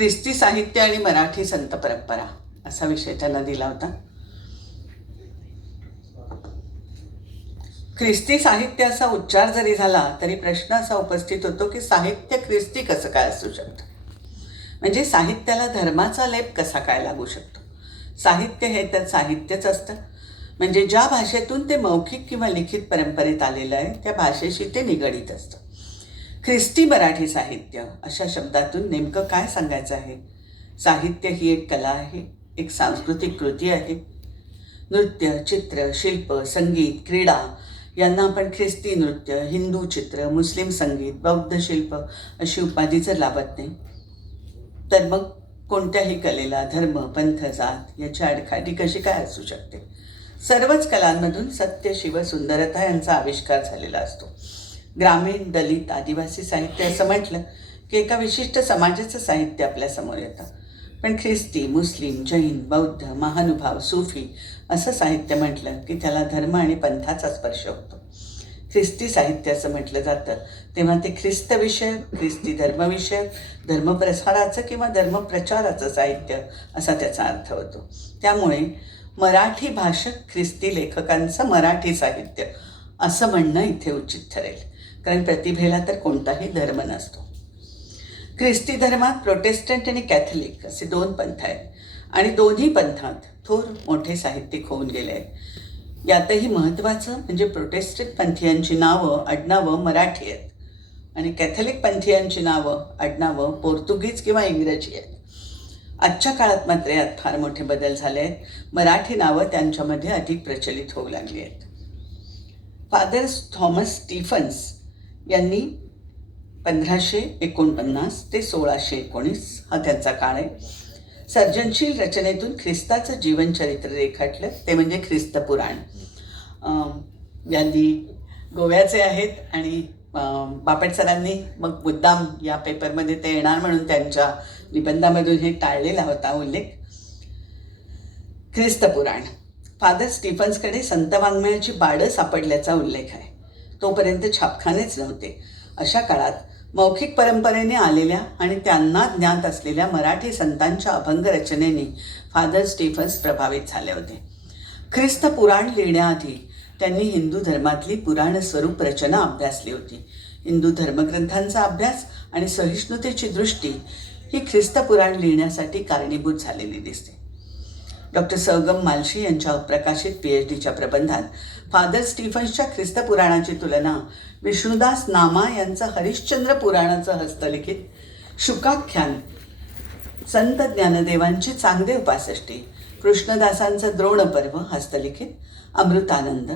ख्रिस्ती साहित्य आणि मराठी संत परंपरा असा विषय त्यांना दिला होता. ख्रिस्ती साहित्य असा उच्चार जरी झाला तरी प्रश्न असा उपस्थित होतो की साहित्य ख्रिस्ती कसं काय असू शकतं. म्हणजे साहित्याला धर्माचा लेप कसा काय लागू शकतो. साहित्य हे तर साहित्यच असतं, म्हणजे ज्या भाषेतून ते मौखिक किंवा लिखित परंपरेत आलेलं आहे त्या भाषेशी ते निगडीत असतं. ख्रिस्ती मराठी साहित्य अशा शब्दातून नेमकं काय सांगायचं आहे. साहित्य ही एक कला आहे, एक सांस्कृतिक कृती आहे. नृत्य, चित्र, शिल्प, संगीत, क्रीडा यांना आपण ख्रिस्ती नृत्य, हिंदू चित्र, मुस्लिम संगीत, बौद्ध शिल्प अशी उपाधी जर लाभत नाही तर मग कोणत्याही कलेला धर्म, पंथ, जात याची आडखाटी कशी काय असू शकते. सर्वच कलांमधून सत्य, शिव, सुंदरता यांचा आविष्कार झालेला असतो. ग्रामीण, दलित, आदिवासी साहित्य असं म्हटलं की एका विशिष्ट समाजाचं साहित्य आपल्यासमोर येतं. पण ख्रिस्ती, मुस्लिम, जैन, बौद्ध, महानुभाव, सूफी असं साहित्य म्हटलं की त्याला धर्म आणि पंथाचा स्पर्श होतो. ख्रिस्ती साहित्य असं म्हटलं जातं तेव्हा ते ख्रिस्तविषयक, ख्रिस्ती धर्मविषयक, धर्मप्रसाराचं किंवा धर्मप्रचाराचं साहित्य असा त्याचा अर्थ होतो. त्यामुळे मराठी भाषक ख्रिस्ती लेखकांचं मराठी साहित्य असं म्हणणं इथे उचित ठरेल, कारण प्रतिभेला तर कोणताही धर्म नसतो. ख्रिस्ती धर्मात प्रोटेस्टंट आणि कॅथलिक असे दोन पंथ आहेत आणि दोन्ही पंथात थोर मोठे साहित्यिक होऊन गेले आहेत. यातही महत्त्वाचं म्हणजे प्रोटेस्टंट पंथीयांची नावं, आडनावं मराठी आहेत आणि कॅथलिक पंथीयांची नावं, आडनावं पोर्तुगीज किंवा इंग्रजी आहेत. आजच्या काळात मात्र यात फार मोठे बदल झाले आहेत. मराठी नावं त्यांच्यामध्ये अधिक प्रचलित होऊ लागली आहेत. फादर थॉमस स्टीफन्स यांनी 1549 ते 1619 हा त्यांचा काळ आहे. सर्जनशील रचनेतून ख्रिस्ताचं जीवनचरित्र रेखाटलं ते म्हणजे ख्रिस्त पुराण. यांनी गोव्याचे आहेत आणि बापट सरांनी मग मुद्दाम या पेपरमध्ये ते येणार म्हणून त्यांच्या निबंधामधून हे टाळलेला होता उल्लेख. ख्रिस्त पुराण फादर स्टीफन्सकडे संत वाङ्मयाची बाडं सापडल्याचा उल्लेख आहे. तोपर्यंत छापखानेच नव्हते. अशा काळात मौखिक परंपरेने आलेल्या आणि त्यांना ज्ञात असलेल्या मराठी संतांच्या अभंग रचनेने फादर स्टीफन्स प्रभावित झाले होते. ख्रिस्त पुराण लिहिण्याआधी त्यांनी हिंदू धर्मातली पुराण स्वरूप रचना अभ्यासली होती. हिंदू धर्मग्रंथांचा अभ्यास आणि सहिष्णुतेची दृष्टी ही ख्रिस्त पुराण लिहिण्यासाठी कारणीभूत झालेली दिसते. डॉक्टर सरगम मालशी यांच्या प्रकाशित PhDच्या प्रबंधात फादर स्टीफन्सच्या ख्रिस्त पुराणाची तुलना विष्णुदास नामा यांचं हरिश्चंद्र पुराणाचं हस्तलिखित शुकाख्यान, संत ज्ञानदेवांची चांगदेव 65, कृष्णदासांचं द्रोणपर्व हस्तलिखित अमृतानंद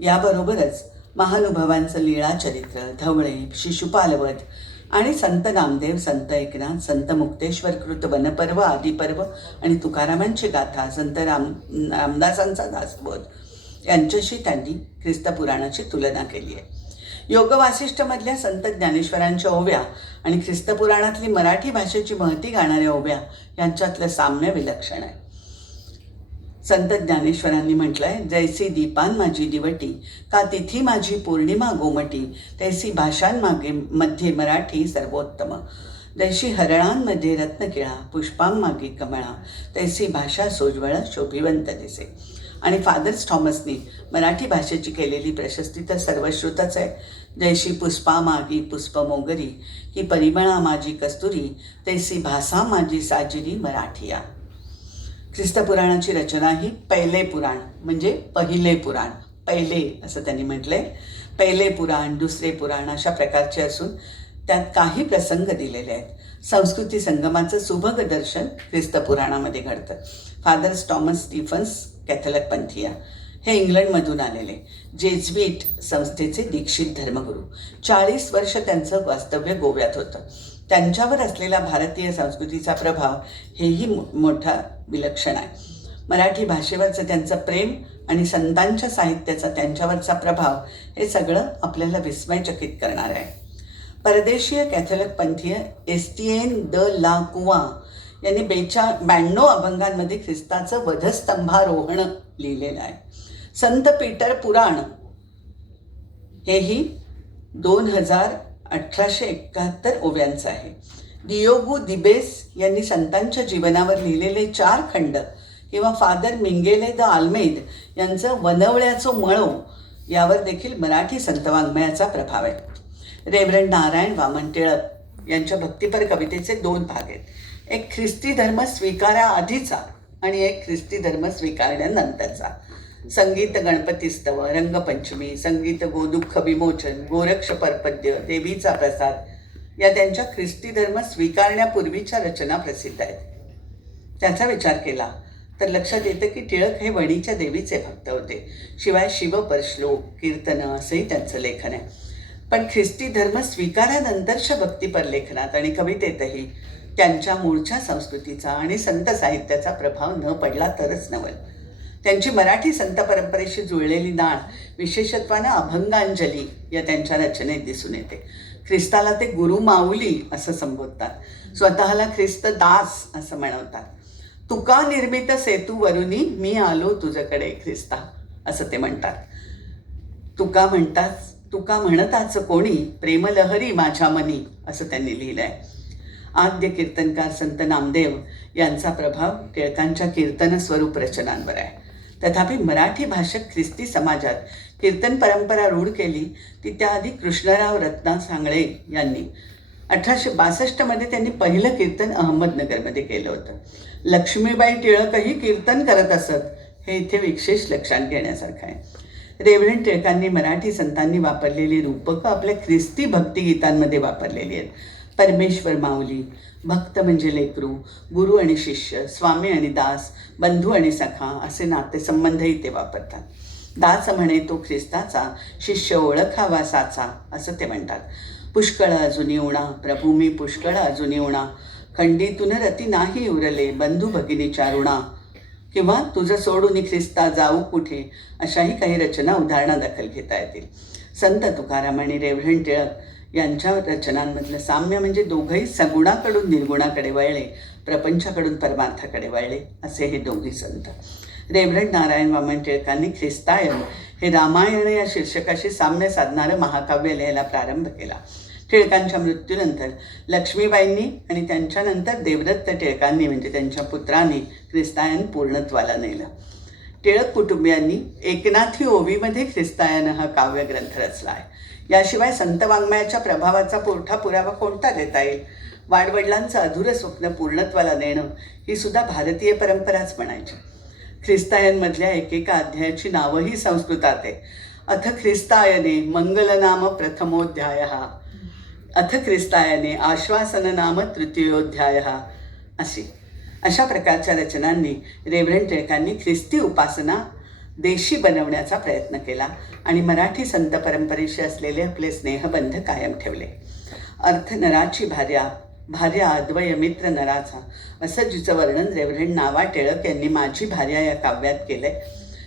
याबरोबरच महानुभावांचं लीळाचरित्र, धवळे, शिशुपालवध आणि संत नामदेव, संत एकनाथ, संत मुक्तेश्वर कृत वनपर्व, आदिपर्व आणि तुकारामांची गाथा, संत रामदासांचा दासबोध यांच्याशी त्यांनी ख्रिस्त पुराणाची तुलना केली आहे. योग वासिष्ठमधल्या संत ज्ञानेश्वरांच्या ओव्या आणि ख्रिस्त पुराणातली मराठी भाषेची महती गाणाऱ्या ओव्या यांच्यातलं साम्य विलक्षण आहे. संत ज्ञानेश्वरांनी म्हटलंय, जैसी दीपान माझी दिवटी, का तिथी माझी पौर्णिमा गोमटी, तैसी भाषांमागे मध्ये मराठी सर्वोत्तम, जैशी हरळांमध्ये रत्नकिळा, पुष्पांमागे कमळा, तैसी भाषा सोज्वळ शोभिवंत दिसे. आणि फादर थॉमसनी मराठी भाषेची केलेली प्रशस्ती तर सर्वश्रुतच आहे. जैशी पुष्पा मागी पुष्प मोगरी, की परिमळा माझी कस्तुरी, तैसी भाषा माझी साजिरी मराठिया. ख्रिस्त पुराणाची रचना ही पहिले पुराण म्हणजे पहिले पुराण, पहिले असं त्यांनी म्हटलंय. पहिले पुराण, दुसरे पुराण अशा प्रकारचे असून त्यात काही प्रसंग दिलेले आहेत. संस्कृती संगमाचं सुभग दर्शन ख्रिस्त पुराणामध्ये घडतं. फादर थॉमस स्टीफन्स कॅथलिक पंथीय हे इंग्लंडमधून आलेले जेझ्विट संस्थेचे दीक्षित धर्मगुरू. 40 वर्ष त्यांचं वास्तव्य गोव्यात होतं. त्यांच्यावर असलेला भारतीय संस्कृतीचा प्रभाव हेही मोठा विलक्षण आहे. मराठी भाषेवरचं त्यांचं प्रेम आणि संतांच्या साहित्याचा त्यांच्यावरचा प्रभाव हे सगळं आपल्याला विस्मयचकित करणार आहे. परदेशीय कॅथलिक पंथीय एस्टिएन द ला कुवा यांनी 92 अभंगांमध्ये ख्रिस्ताचं वधस्तंभारोहण लिहिलेलं आहे. संत पीटर पुराण हेही 1871 ओव्यांचं आहे. दियोगू दिबेस यांनी संतांच्या जीवनावर लिहिलेले 4 खंड किंवा फादर मिंगेले द आल्मेद यांचं वनवळ्याचं मळो यावर देखील मराठी संतवाङ्मयाचा प्रभाव आहे. रेव्हरंड नारायण वामन टिळक यांच्या भक्तिपर कवितेचे 2 भाग आहेत. एक ख्रिस्ती धर्म स्वीकाराआधीचा आणि एक ख्रिस्ती धर्म स्वीकारण्यानंतरचा. संगीत गणपतीस्तव, रंगपंचमी, संगीत गोदुःख विमोचन, गोरक्ष परपद्य, देवीचा प्रसाद या त्यांच्या ख्रिस्ती धर्म स्वीकारण्यापूर्वीच्या रचना प्रसिद्ध आहेत. त्याचा विचार केला तर लक्षात येतं की टिळक हे वणीच्या देवीचे भक्त होते. शिवाय शिवपर श्लोक, कीर्तनं असंही त्यांचं लेखन आहे. पण ख्रिस्ती धर्म स्वीकारानंतरच्या भक्तिपर लेखनात आणि कवितेतही त्यांच्या मूळच्या संस्कृतीचा आणि संत साहित्याचा प्रभाव न पडला तरच नवल. त्यांची मराठी संत परंपरेशी जुळलेली नाळ विशेषत्वानं अभंगांजली या त्यांच्या रचनेत दिसून येते. ख्रिस्ताला ते गुरु माऊली असं संबोधतात. स्वतःला ख्रिस्त दास असं म्हणवतात. तुका निर्मित सेतूवरुनी मी आलो तुझ्याकडे ख्रिस्ता असं ते म्हणतात. तुका म्हणताच कोणी प्रेमलहरी माझ्या मनी असं त्यांनी लिहिलं आहे. आद्य कीर्तनकार संत नामदेव यांचा प्रभाव टिळकांच्या कीर्तन स्वरूप रचनांवर आहे. तथापि मराठी भाषक ख्रिस्ती समाजात कीर्तन परंपरा रूढ केली ती त्याआधी कृष्णराव रत्ना सांगळे यांनी 1862 त्यांनी पहिलं कीर्तन अहमदनगरमध्ये केलं होतं. लक्ष्मीबाई टिळकही कीर्तन करत असत हे इथे विशेष लक्षात घेण्यासारखं आहे. रेव्हरंड टिळकांनी मराठी संतांनी वापरलेली रूपकं आपल्या ख्रिस्ती भक्तिगीतांमध्ये वापरलेली आहेत. परमेश्वर माऊली, भक्त म्हणजे लेकरू, गुरु आणि शिष्य, स्वामी आणि दास, बंधू आणि सखा असे नातेसंबंधही ते वापरतात. दास म्हणे तो ख्रिस्ताचा, शिष्य ओळखावा साचा असं ते म्हणतात. पुष्कळ अजुनी उणा, प्रभू मी पुष्कळ अजुनी उणा, खंडीतून रती नाही उरले, बंधू भगिनीच्या ऋणा, किंवा तुझं सोडून ख्रिस्ता जाऊ कुठे अशाही काही रचना उदाहरणादाखल घेता येतील. संत तुकाराम आणि रेव्हरंड टिळक यांच्या रचनांमधलं साम्य म्हणजे दोघंही सगुणाकडून निर्गुणाकडे वळले, प्रपंचाकडून परमार्थाकडे वळले असे हे दोघी संत. रेव्हरंड नारायण वामन टिळकांनी ख्रिस्तायन हे रामायण या शीर्षकाशी साम्य साधणारं महाकाव्य लिहायला प्रारंभ केला. टिळकांच्या मृत्यूनंतर लक्ष्मीबाईंनी आणि त्यांच्यानंतर देवदत्त टिळकांनी म्हणजे त्यांच्या पुत्रांनी ख्रिस्तायन पूर्णत्वाला नेलं. टिळक कुटुंबियांनी एकनाथी ओवीमध्ये ख्रिस्तायन हा काव्यग्रंथ रचला आहे. याशिवाय संत वाङ्मयाच्या प्रभावाचा पुरठा पुरावा कोणता देता येईल? वाडवडिलांचं अधुरं स्वप्न पूर्णत्वाला नेणं ही सुद्धा भारतीय परंपराच म्हणायची. ख्रिस्तायनमधल्या एकेका अध्यायाची नावंही संस्कृतात आहे. अथ ख्रिस्तायने मंगलनाम प्रथमोध्याय, अथ ख्रिस्तायने आश्वासन नाम तृतीयोध्याय अशा प्रकारच्या रचनांनी रेव्हरंड टिळकांनी ख्रिस्ती उपासना देशी बनवण्याचा प्रयत्न केला आणि मराठी संत परंपरेशी असलेले आपले स्नेहबंध कायम ठेवले. अर्थ नराची भार्या अद्वय मित्र नराचा असं जिचं वर्णन रेव्हरंड नावा टिळक यांनी माझी भार्या या काव्यात केलं आहे.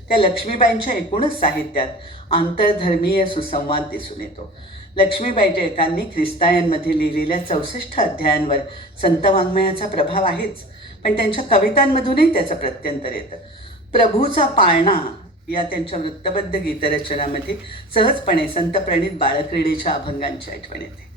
त्या लक्ष्मीबाईंच्या एकूणच साहित्यात आंतरधर्मीय सुसंवाद दिसून येतो. लक्ष्मीबाई टिळकांनी ख्रिस्तायनमध्ये लिहिलेल्या 64 अध्यायांवर संत वाङ्मयाचा प्रभाव आहेच, पण त्यांच्या कवितांमधूनही त्याचं प्रत्यंतर येतं. प्रभूचा पाळणा या त्यांच्या वृत्तबद्ध गीतरचनामध्ये सहजपणे संत प्रणित बाळक्रीडेच्या अभंगांची आठवण येते.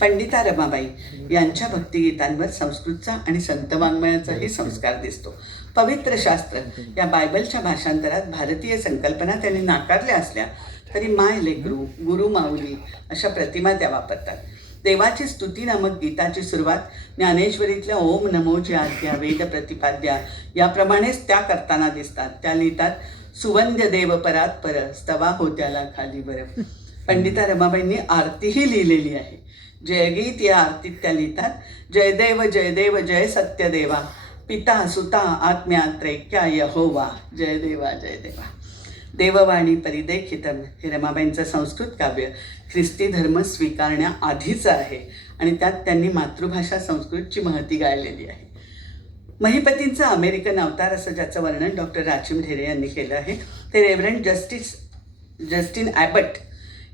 पंडिता रमाबाई यांच्या भक्तिगीतांवर संस्कृतचा आणि संत वाङ्मयाचाही संस्कार दिसतो. पवित्र शास्त्र या बायबलच्या भाषांतरात भारतीय संकल्पना त्यांनी नाकारल्या असल्या तरी माय लेकरू, गुरु माऊली अशा प्रतिमा त्या वापरतात. देवाची स्तुती नामक गीताची सुरुवात ज्ञानेश्वरीतल्या ओम नमोची आज्ञा वेद प्रतिपाद्या याप्रमाणेच त्या करताना दिसतात. त्या लिहितात सुवंद्य देव परात पर स्तवा हो त्याला खाली बरं. पंडिता रमाबाईंनी आरतीही लिहिलेली आहे. जयगीत या आरतीत त्या लिहितात जयदेव जयदेव जय सत्यदेवा, पिता सुता आत्म्या त्रैक्या यहोवा, जयदेवा जयदेवा. देववाणी परिदेखितम हे रमाबाईंचं संस्कृत काव्य ख्रिस्ती धर्म स्वीकारण्याआधीचं आहे आणि त्यात त्यांनी मातृभाषा संस्कृतची महती गाळलेली आहे. महिपतींचा अमेरिकन अवतार असं ज्याचं वर्णन डॉक्टर राचिम ढेरे यांनी केलं आहे ते रेव्हरंड जस्टिन ॲबट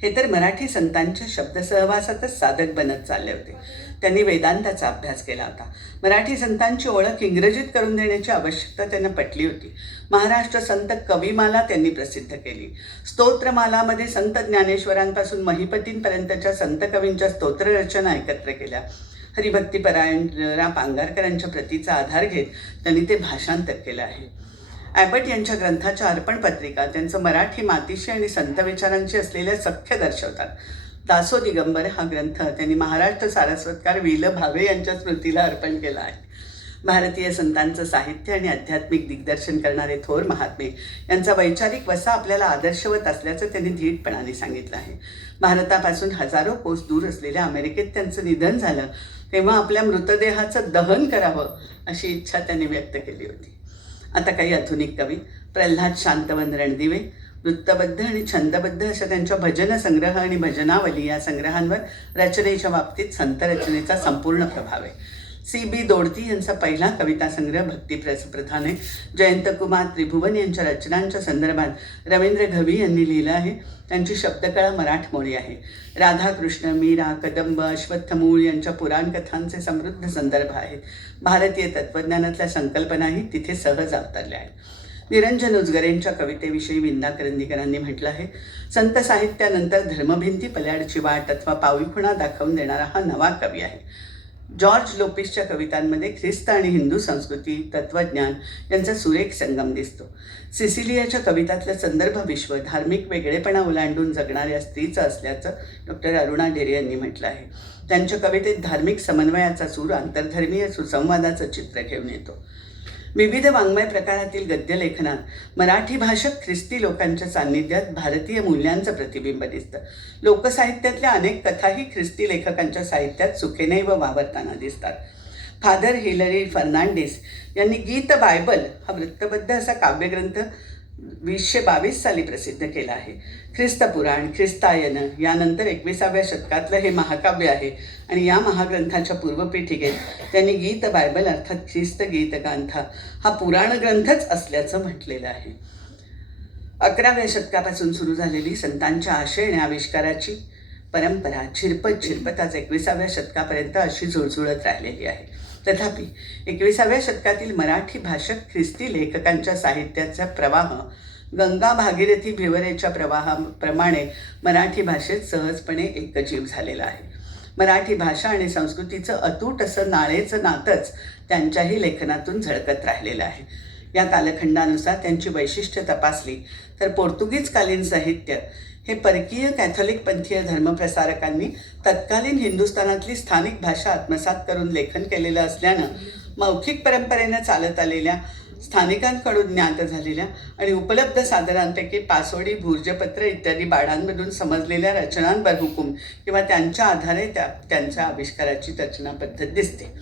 हे तर मराठी संतांच्या शब्दसहवासातच साधक बनत चालले होते. त्यांनी वेदांताचा अभ्यास केला होता. मराठी संतांची ओळख इंग्रजीत करून देण्याची आवश्यकता त्यांना पटली होती. महाराष्ट्र संत कविमाला त्यांनी प्रसिद्ध केली. स्तोत्रमालामध्ये संत ज्ञानेश्वरांपासून महिपतींपर्यंतच्या संत कवींच्या स्तोत्ररचना एकत्र केल्या. हरिभक्तीपरायण रा पांगारकरांच्या प्रतीचा आधार घेत त्यांनी ते भाषांतर केलं आहे. ॲबट यांच्या ग्रंथाच्या अर्पण पत्रिका त्यांचं मराठी मातीशी आणि संत विचारांशी असलेल्या सख्य दर्शवतात. दासो दिगंबर हा ग्रंथ त्यांनी महाराष्ट्र सारस्वतकार वि. ल. भावे यांच्या स्मृतीला अर्पण केला आहे. भारतीय संतांचं साहित्य आणि आध्यात्मिक दिग्दर्शन करणारे थोर महात्मे यांचा वैचारिक वसा आपल्याला आदर्शवत असल्याचं त्यांनी धीटपणाने सांगितलं आहे. भारतापासून हजारो कोस दूर असलेल्या अमेरिकेत त्यांचं निधन झालं तेव्हा आपल्या मृतदेहाचं दहन करावं अशी इच्छा त्यांनी व्यक्त केली होती. आता काही आधुनिक कवी प्रल्हाद शांतवन रणदिवे वृत्तबद्ध आणि छंदबद्ध अशा त्यांच्या भजन संग्रह आणि भजनावली या संग्रहांवर रचनेच्या बाबतीत संत रचनेचा संपूर्ण प्रभाव आहे. C.B. दोडती यांचा पहिला कविता संग्रह भक्तिप्रधान आहे. जयंतकुमार त्रिभुवन यांच्या रचनांच्या संदर्भात रवींद्र घवी यांनी लिहिलं आहे. त्यांची शब्दकळा मराठमोळी आहे. राधाकृष्ण, मीरा, कदंब, अश्वत्थमूळ यांच्या पुराणकथांचे समृद्ध संदर्भ आहेत. भारतीय तत्त्वज्ञानातल्या संकल्पनाही तिथे सहज अवतरल्या आहेत. निरंजन उजगरेंच्या कवितेविषयी विंदा करंदीकरांनी म्हटलं आहे, संत साहित्यानंतर धर्मभिंती पल्याडची वाट अथवा पाऊलखुणा दाखवून देणारा हा नवा कवी आहे. जॉर्ज लोपिसच्या कवितांमध्ये ख्रिस्त आणि हिंदू संस्कृती, तत्त्वज्ञान यांचा सुरेख संगम दिसतो. सिसिलियाच्या कवितातलं संदर्भ विश्व धार्मिक वेगळेपणा ओलांडून जगणाऱ्या स्त्रीचं असल्याचं डॉक्टर अरुणा ढेरे यांनी म्हटलं आहे. त्यांच्या कवितेत धार्मिक समन्वयाचा सूर आंतरधर्मीय सुसंवादाचं चित्र घेऊन येतो. विविध वाङ्मय प्रकारातील गद्यलेखनात मराठी भाषक ख्रिस्ती लोकांच्या सान्निध्यात भारतीय मूल्यांचं प्रतिबिंब दिसतं. लोकसाहित्यातल्या अनेक कथाही ख्रिस्ती लेखकांच्या साहित्यात सुखेनैव वावरताना दिसतात. फादर हिलरी फर्नांडिस यांनी गीत बायबल हा वृत्तबद्ध असा काव्यग्रंथ 2022 साली प्रसिद्ध केला आहे. ख्रिस्त पुराण, ख्रिस्तायन यानंतर 21व्या शतकातलं हे महाकाव्य आहे आणि या महाग्रंथाच्या पूर्वपीठिकेत त्यांनी गीत बायबल अर्थात ख्रिस्त गीतगांथा हा पुराण ग्रंथच असल्याचं म्हटलेलं आहे. 11व्या शतकापासून सुरू झालेली संतांच्या आशय आणि आविष्काराची परंपरा छिरपत आज 21व्या शतकापर्यंत अशी झुळझुळत राहिलेली आहे. तथापि 21व्या शतकातील मराठी भाषक ख्रिस्ती लेखकांच्या साहित्याचा प्रवाह गंगा भागीरथी भिवरेच्या प्रवाहाप्रमाणे मराठी भाषेत सहजपणे एकजीव झालेला आहे. मराठी भाषा आणि संस्कृतीचं अतूट असं नाळेचं नातंच त्यांच्याही लेखनातून झळकत राहिलेलं आहे. या कालखंडानुसार त्यांची वैशिष्ट्य तपासली तर पोर्तुगीजकालीन साहित्य हे परकीय कॅथोलिक पंथीय धर्मप्रसारकांनी तत्कालीन हिंदुस्थानातली स्थानिक भाषा आत्मसात करून लेखन केलेलं असल्यानं मौखिक परंपरेनं चालत आलेल्या स्थानिकांकडून ज्ञात झालेल्या आणि उपलब्ध साधनांपैकी पासोडी, भूर्जपत्र इत्यादी बाडांमधून समजलेल्या रचनांवर हुकूम किंवा त्यांच्या आधारे त्यांच्या आविष्काराची रचना पद्धत दिसते.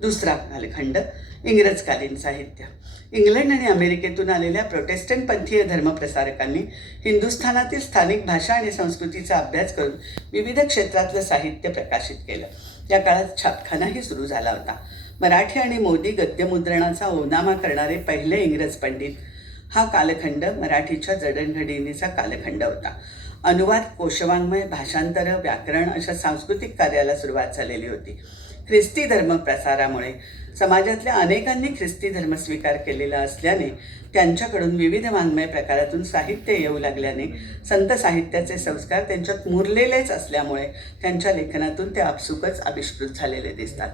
दुसरा कालखंड इंग्रजकालीन साहित्य. इंग्लंड आणि अमेरिकेतून आलेल्या प्रोटेस्टंट पंथीय धर्मप्रसारकांनी हिंदुस्थानातील स्थानिक भाषा आणि संस्कृतीचा अभ्यास करून विविध क्षेत्रातलं साहित्य प्रकाशित केलं. या काळात छापखानाही सुरू झाला होता. मराठी आणि मोदी गद्यमुद्रणाचा ओनामा करणारे पहिले इंग्रज पंडित हा कालखंड मराठीच्या जडणघडणीचा कालखंड होता. अनुवाद, कोशवाङ्मय, भाषांतरं, व्याकरण अशा सांस्कृतिक कार्याला सुरुवात झालेली होती. ख्रिस्ती धर्म प्रसारामुळे समाजातल्या अनेकांनी ख्रिस्ती धर्म स्वीकार केलेला असल्याने त्यांच्याकडून विविध वाङ्मय प्रकारातून साहित्य येऊ लागल्याने संत साहित्याचे संस्कार त्यांच्यात मुरलेलेच असल्यामुळे त्यांच्या लेखनातून ते आपसुकच आविष्कृत झालेले दिसतात.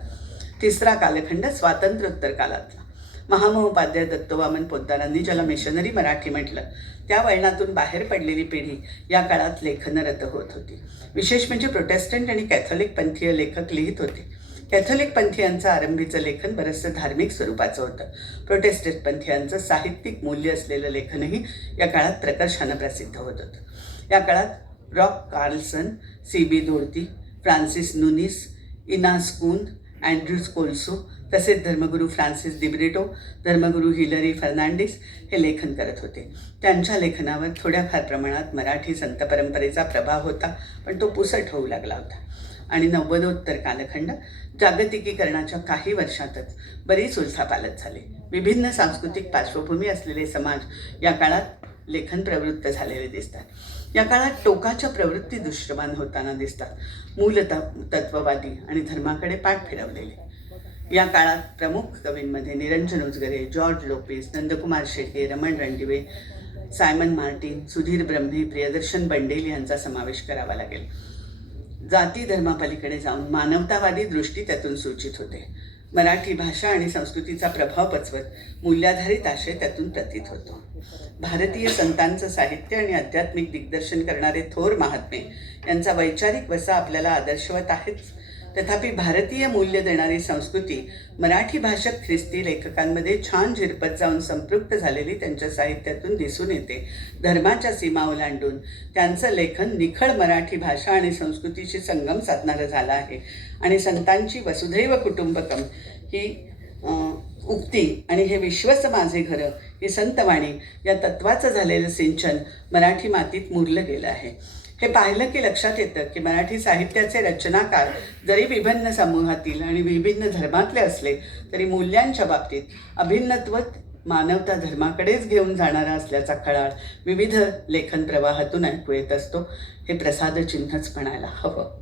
तिसरा कालखंड स्वातंत्र्योत्तर काळातला. महामहोपाध्याय दत्तवामन पोद्दारांनी ज्याला मिशनरी मराठी म्हटलं त्या वळणातून बाहेर पडलेली पिढी या काळात लेखनरत होत होती. विशेष म्हणजे प्रोटेस्टंट आणि कॅथोलिक पंथीय लेखक लिहित होते. कॅथोलिक पंथीयांचं आरंभीचं लेखन बरंचसं धार्मिक स्वरूपाचं होतं. प्रोटेस्टंट पंथीयांचं साहित्यिक मूल्य असलेलं लेखनही या काळात प्रकर्षानं प्रसिद्ध होत होतं. या काळात रॉक कार्लसन, C.B. दोडती, फ्रान्सिस नुनिस, इनास कून, अँड्रूज कोल्सो तसेच धर्मगुरू फ्रान्सिस दिब्रिटो, धर्मगुरू हिलरी फर्नांडिस हे लेखन करत होते. त्यांच्या लेखनावर थोड्याफार प्रमाणात मराठी संत परंपरेचा प्रभाव होता, पण तो पुसट होऊ लागला होता. आणि 90ओत्तर कालखंड जागतिकीकरणाच्या काही वर्षातच बरीच उलथापालथ झाली. विभिन्न सांस्कृतिक पार्श्वभूमी असलेले समाज या काळात लेखन प्रवृत्त झालेले दिसतात. या काळात टोकाच्या प्रवृत्ती दृश्यमान होताना दिसतात. तत्ववादी आणि धर्माकडे पाठ फिरवलेले. या काळात प्रमुख कवींमध्ये Niranjan Ujgare, George Lopes, Nandkumar Shete, Raman Randive, Simon Martin, Sudhir Brahme, Priyadarshan Bandel यांचा समावेश करावा लागेल. जाती धर्मापलीकडे जाऊन मानवतावादी दृष्टी त्यातून सूचित होते. मराठी भाषा आणि संस्कृतीचा प्रभाव पचवत मूल्याधारित आशय त्यातून प्रतीत होतो. भारतीय संतांचं साहित्य आणि आध्यात्मिक दिग्दर्शन करणारे थोर महात्मे यांचा वैचारिक वसा आपल्याला आदर्शवत आहेच. तथापि भारतीय मूल्य देणारी संस्कृती मराठी भाषक ख्रिस्ती लेखकांमध्ये छान झिरपत जाऊन संपृक्त झालेली त्यांच्या साहित्यातून दिसून येते. धर्माच्या सीमा ओलांडून त्यांचं लेखन निखळ मराठी भाषा आणि संस्कृतीशी संगम साधणारं झालं आहे आणि संतांची वसुधैव कुटुंबकम ही उक्ती आणि हे विश्वच माझे घर ही संतवाणी या तत्वाचं झालेलं सिंचन मराठी मातीत मुरलं गेलं आहे. हे पाहिलं की लक्षात येतं की मराठी साहित्याचे रचनाकार जरी विभिन्न समूहातील आणि विभिन्न धर्मातले असले तरी मूल्यांच्या बाबतीत अभिन्नत्व मानवता धर्माकडेच घेऊन जाणारा असल्याचा खळाळ विविध लेखन प्रवाहातून ऐकू येत असतो. हे प्रसादचिन्हच म्हणायला हवं.